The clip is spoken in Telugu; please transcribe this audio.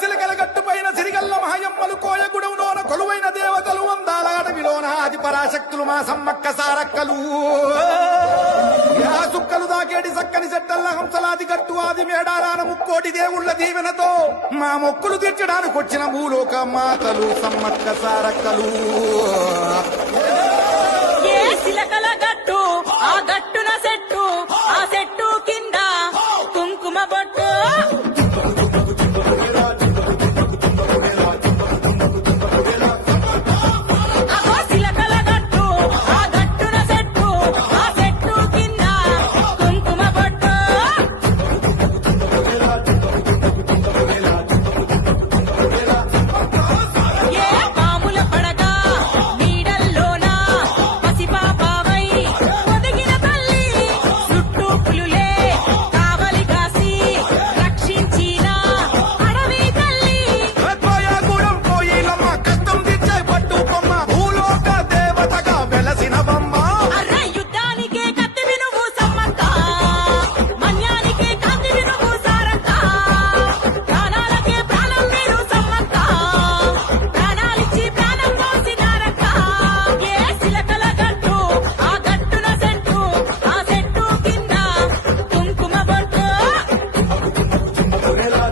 సిలకల గట్టు పైన సిరిగల్ల మహయమ్మలు కోయగుడవులోన కొలువైన దేవతలు అందాల అడవిలోన ఆది పరాశక్తులు మా సమ్మక్క సారక్కలు సుక్కలు దాకేటి చక్కని చెట్టల్ల హంసలాది గట్టు ఆది మేడారాన ముక్కోటి దేవుళ్ల దీవెనతో మా మొక్కులు తీర్చడానికి వచ్చిన భూలోక మాతలు సమ్మక్క సారక్కలు ఏ సిలకల గట్టు ఆ గట్టు